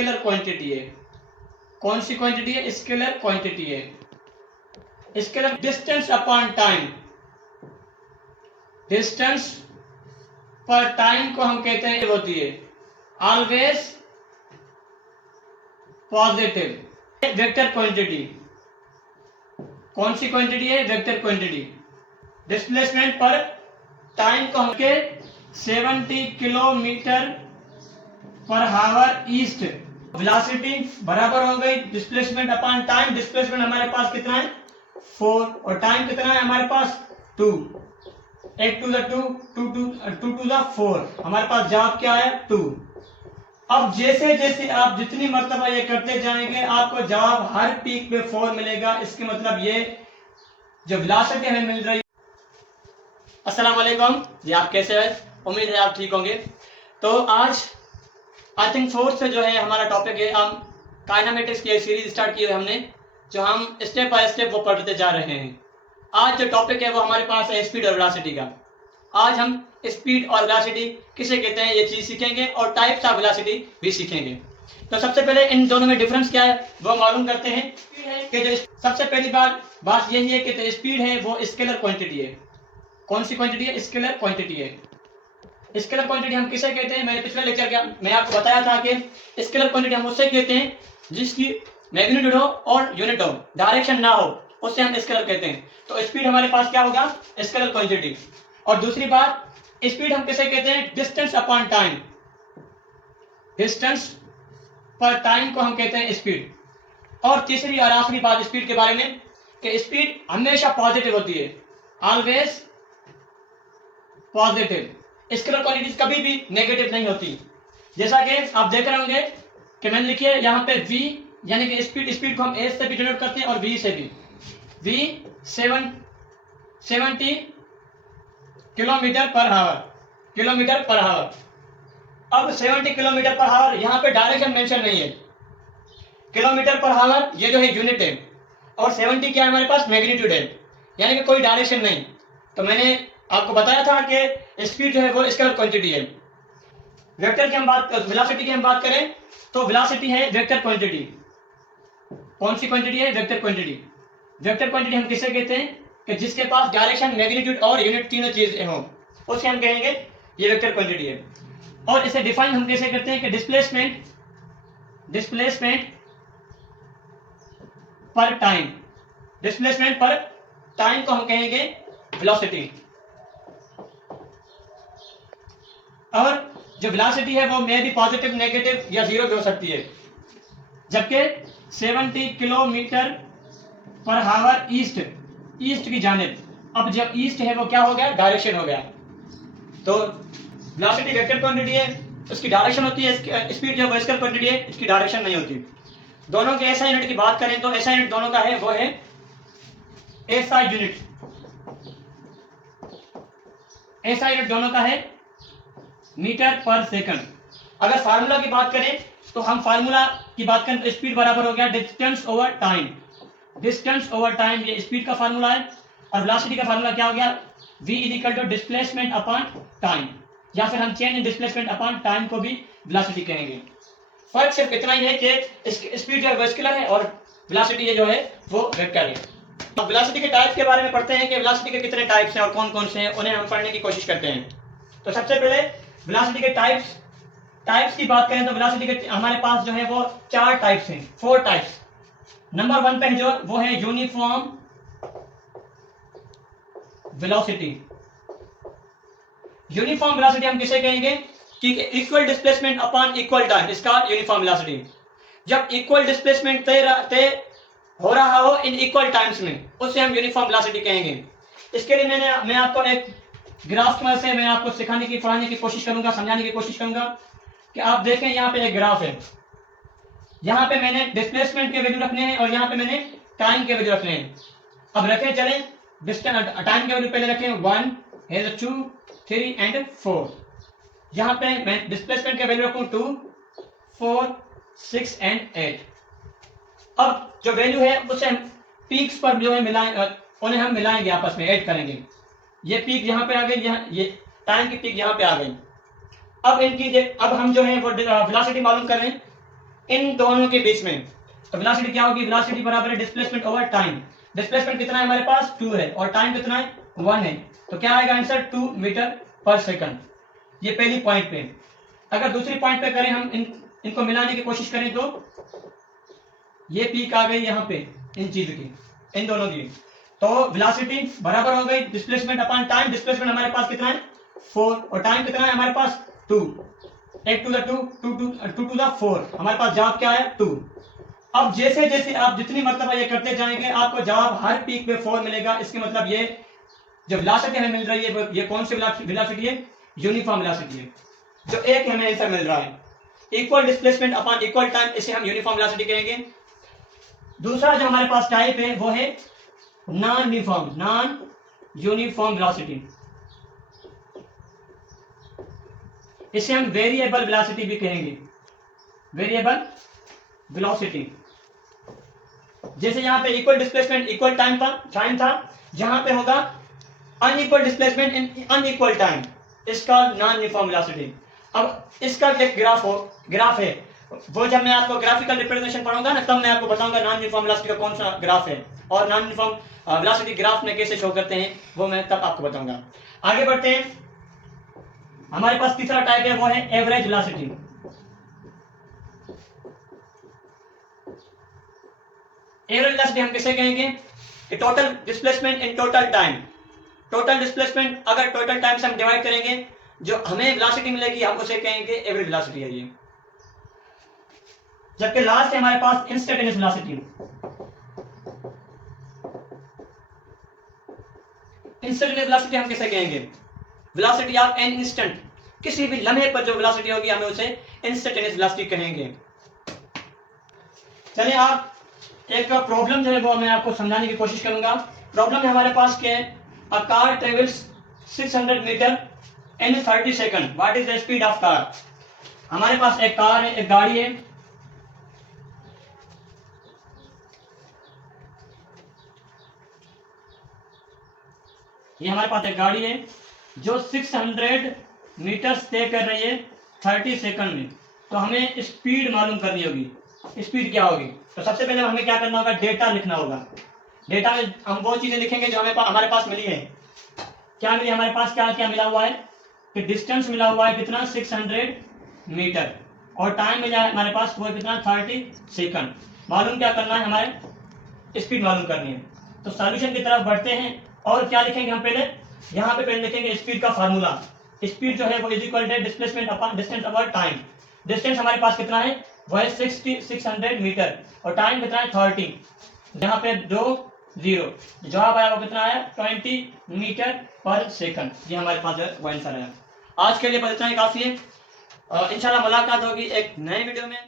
Scalar quantity है। कौन सी quantity है? स्केलर क्वांटिटी है। Scalar distance upon time, distance पर टाइम को हम कहते हैं होती है ऑलवेज पॉजिटिव। वेक्टर क्वांटिटी, कौन सी क्वांटिटी है? Vector quantity. डिस्प्लेसमेंट पर टाइम को हम के 70 किलोमीटर पर हावर ईस्ट। वेलोसिटी बराबर हो गई डिस्प्लेसमेंट अपॉन टाइम। डिस्प्लेसमेंट हमारे पास कितना है? 4 और टाइम कितना है हमारे पास? 2। 8 टू द 2, 2 टू द 4। हमारे पास जवाब क्या है? 2। अब जैसे जैसे आप जितनी मरतबा ये करते जाएंगे आपको जवाब हर पीक पे 4 मिलेगा। इसके मतलब ये जो वेलोसिटी हमें मिल रही है। अस्सलाम वालेकुम जी, आप कैसे हैं? उम्मीद है आप ठीक होंगे। तो आज आई थिंक 4th से जो है हमारा टॉपिक है, हम काइनेमेटिक्स की सीरीज स्टार्ट की है हमने, जो हम स्टेप बाय स्टेप वो पढ़ते जा रहे हैं। आज जो टॉपिक है वो हमारे पास है स्पीड और वेलोसिटी का। आज हम स्पीड और वेलोसिटी किसे कहते हैं ये चीज सीखेंगे और टाइप्स ऑफ वेलोसिटी भी सीखेंगे। तो सबसे पहले इन दोनों में डिफरेंस क्या है वो मालूम करते हैं। कि जो सबसे पहली बात यही है कि जो स्पीड है वो स्केलर क्वांटिटी है। कौन सी क्वांटिटी है? स्केलर क्वांटिटी है। स्केलर क्वांटिटी हम किसे कहते हैं? मैंने पिछले लेक्चर में आपको बताया था कि स्केलर क्वांटिटी हम उससे कहते हैं जिसकी मैग्नीट्यूड हो और यूनिट हो, डायरेक्शन ना हो, उससे हम स्केलर कहते हैं। तो स्पीड हमारे पास क्या होगा? Scalar quantity. और दूसरी बात, स्पीड हम किसे कहते हैं? Distance upon time. डिस्टेंस पर टाइम को हम कहते हैं स्पीड। और तीसरी और आखिरी बात स्पीड के बारे में कि स्पीड हमेशा पॉजिटिव होती है, ऑलवेज पॉजिटिव। स्केलर क्वांटिटीज कभी भी नेगेटिव नहीं होती। जैसा कि आप देख रहे होंगे कि मैंने लिखी है यहाँ पे v, यानी कि स्पीड को हम a से भी डिनोट करते हैं और v से भी। v 70 kilometre per hour. अब 70 किलोमीटर पर आवर, यहाँ पे डायरेक्शन मेंशन नहीं है। किलोमीटर पर आवर ये जो है यूनिट है और 70 क्या है हमारे पास? मैग्नीट्यूड है, यानी कि कोई डायरेक्शन नहीं। तो मैंने आपको बताया था कि स्पीड जो है वो स्केलर क्वांटिटी है। वेक्टर की हम बात, वेलोसिटी की हम बात करें तो वेलोसिटी है वेक्टर क्वांटिटी। कौन सी क्वांटिटी है? Vector quantity. वेक्टर क्वांटिटी हम किसे कहते हैं? कि जिसके पास डायरेक्शन, मैग्नीट्यूड और यूनिट तीनों चीजें हों, उसे हम कहेंगे ये वेक्टर क्वांटिटी है। और इसे डिफाइन हम कैसे करते हैं कि डिस्प्लेसमेंट पर टाइम को हम कहेंगे वेलोसिटी। और जो वेलोसिटी है वो मे भी पॉजिटिव, नेगेटिव या जीरो भी हो सकती है। जबकि 70 किलोमीटर पर आवर ईस्ट की जानिब, अब जब ईस्ट है वो क्या हो गया? डायरेक्शन हो गया। तो वेलोसिटी वेक्टर क्वांटिटी है, उसकी डायरेक्शन होती है। स्पीड जो स्केलर क्वांटिटी है, इसकी डायरेक्शन नहीं होती। दोनों के एसआई यूनिट की बात करें तो एसआई यूनिट दोनों का है वो है एसआई यूनिट। एसआई यूनिट दोनों का है मीटर पर सेकंड। अगर फार्मूला की बात करें तो हम फार्मूला की बात करें तो स्पीड बराबर हो गया distance over time. Distance over time ये स्पीड का फार्मूला है। और वेलोसिटी का फार्मूला क्या हो गया? v is equal to displacement upon time, या फिर हम change in displacement upon time को भी वेलोसिटी कहेंगे। फर्क सिर्फ इतना ही है कि स्पीड जो है स्केलर है और वेलोसिटी जो है वो वेक्टर है। अब वेलोसिटी के टाइप्स के बारे में पढ़ते हैं कि वेलोसिटी के कितने टाइप्स हैं और कौन कौन से हैं, उन्हें हम पढ़ने की कोशिश करते हैं। तो सबसे पहले वेलोसिटी के टाइप्स की बात करें तो वेलोसिटी के हमारे पास जो है वो 4 टाइप्स हैं, 4 टाइप्स। नंबर 1 पे जो वो है यूनिफॉर्म वेलोसिटी। यूनिफॉर्म वेलोसिटी हम किसे कहेंगे? कि equal displacement upon equal time, इसका यूनिफॉर्म वेलोसिटी। जब इक्वल डिस्प्लेसमेंट तय हो रहा हो इन इक्वल टाइम्स में, उससे हम यूनिफॉर्म वेलोसिटी कहेंगे। इसके लिए मैं आपको एक ग्राफ की मदद से मैं आपको सिखाने की, पढ़ाने की कोशिश करूंगा, समझाने की कोशिश करूंगा। कि आप देखें यहाँ पे एक ग्राफ है, यहाँ पे मैंने डिस्प्लेसमेंट के वैल्यू रखने हैं और यहाँ पे मैंने टाइम के वैल्यू रखने हैं। अब रखें चले, टाइम के वैल्यू पहले रखें 1, 2, 3 एंड 4। यहाँ पे मैं डिस्प्लेसमेंट के वैल्यू रखूँ 2, 4, 6 एंड 8। अब जो वैल्यू है उसे हम पीक्स पर जो है उन्हें हम मिलाएंगे, आपस में ऐड करेंगे। ये पीक यहाँ पे आ गई, ये टाइम की पीक यहाँ पे आ गई। अब हम जो है वो वेलोसिटी मालूम कर रहे हैं इन दोनों के बीच में। तो वेलोसिटी क्या होगी, वेलोसिटी बराबर है डिस्प्लेसमेंट ओवर टाइम। डिस्प्लेसमेंट कितना है हमारे पास 2 है और टाइम कितना है 1 है, तो क्या आएगा आंसर 2 मीटर पर सेकंड। ये पहली पॉइंट पे। अगर दूसरी पॉइंट पे करें हम इनको मिलाने की कोशिश करें तो ये पीक आ गई यहाँ पे इन चीज की, इन दोनों की। तो वेलोसिटी बराबर हो गई डिस्प्लेसमेंट अपॉन टाइम। डिस्प्लेसमेंट हमारे पास कितना है 4 और टाइम कितना है हमारे पास 2। 8 टू द 2 2 टू द 4, हमारे पास जवाब क्या है 2। अब जैसे जैसे आप जितनी मरतबा ये करते जाएंगे आपको जवाब हर पीक पे 4 मिलेगा। इसके मतलब ये जो वेलोसिटी हमें मिल रही है ये कौन सी वेलोसिटी है, यूनिफॉर्म वेलोसिटी है, जो एक हमें आंसर मिल रहा है। Equal displacement upon equal time, इसे हम यूनिफॉर्म वेलोसिटी कहेंगे। दूसरा जो हमारे पास टाइप है वो है नॉन यूनिफॉर्म वेलोसिटी, इसे हम वेरिएबल वेलोसिटी भी कहेंगे, वेरिएबल वेलोसिटी। जैसे यहाँ पे इक्वल डिस्प्लेसमेंट इक्वल टाइम था, जहां पे होगा unequal displacement in unequal time, इसका नॉन यूनिफॉर्म वेलोसिटी। अब इसका एक ग्राफ है, वो जब मैं आपको ग्राफिकल रिप्रेजेंटेशन पढ़ाऊंगा ना तब मैं आपको बताऊंगा नॉन यूनिफॉर्म वेलोसिटी का कौन सा ग्राफ है और नॉन यूनिफॉर्म वेलोसिटी ग्राफ में कैसे शो करते हैं वो मैं तब आपको बताऊंगा। आगे बढ़ते हैं, हमारे पास तीसरा टाइप है वो है एवरेज वेलोसिटी। एवरेज वेलोसिटी हम किसे कहेंगे कि total displacement in total time. Total displacement अगर टोटल टाइम से हम डिवाइड करेंगे जो हमें वेलोसिटी मिलेगी हम उसे कहेंगे एवरेज वेलोसिटी है ये। जबकि लास्ट है हमारे पास इंस्टेंटेनियस वेलोसिटी। इंस्टेंटेनियस वेलोसिटी हम किसे कहेंगे, वेलोसिटी ऑफ एन इंस्टेंट, किसी भी लम्हे पर जो वेलोसिटी होगी हमें उसे इंस्टेंटेनियस वेलोसिटी कहेंगे। चलिए आप एक प्रॉब्लम जो है वो मैं आपको समझाने की कोशिश करूंगा। प्रॉब्लम है हमारे पास क्या है, a car travels 600 metre in 30 second, what is the speed of car. हमारे पास एक कार है, एक गाड़ी है, ये हमारे पास एक गाड़ी है जो 600 मीटर तय कर रही है 30 सेकंड में। तो हमें स्पीड मालूम करनी होगी, स्पीड क्या होगी। तो सबसे पहले हमें क्या करना होगा, डेटा लिखना होगा। डेटा में हम वो चीजें लिखेंगे जो हमारे पास मिली है। क्या मिली हमारे पास, क्या क्या मिला हुआ है कि डिस्टेंस मिला हुआ है कितना 600 मीटर और टाइम मिला है हमारे पास वो कितना 30 सेकंड। मालूम क्या करना है, हमारे स्पीड मालूम करनी है। तो सॉल्यूशन की तरफ बढ़ते हैं और क्या लिखेंगे हम पहले, यहाँ पे पहले लिखेंगे स्पीड का फार्मूला। स्पीड जो है वो is equal to displacement upon distance upon time. Distance हमारे पास कितना है वो है 600 मीटर और टाइम कितना है 30, यहाँ पे 2 0, जवाब आया वो कितना आया 20 मीटर पर सेकंड। ये हमारे पास वो आंसर है। आज के लिए बस इतना ही काफी है। इंशाल्लाह मुलाकात होगी एक नए वीडियो में।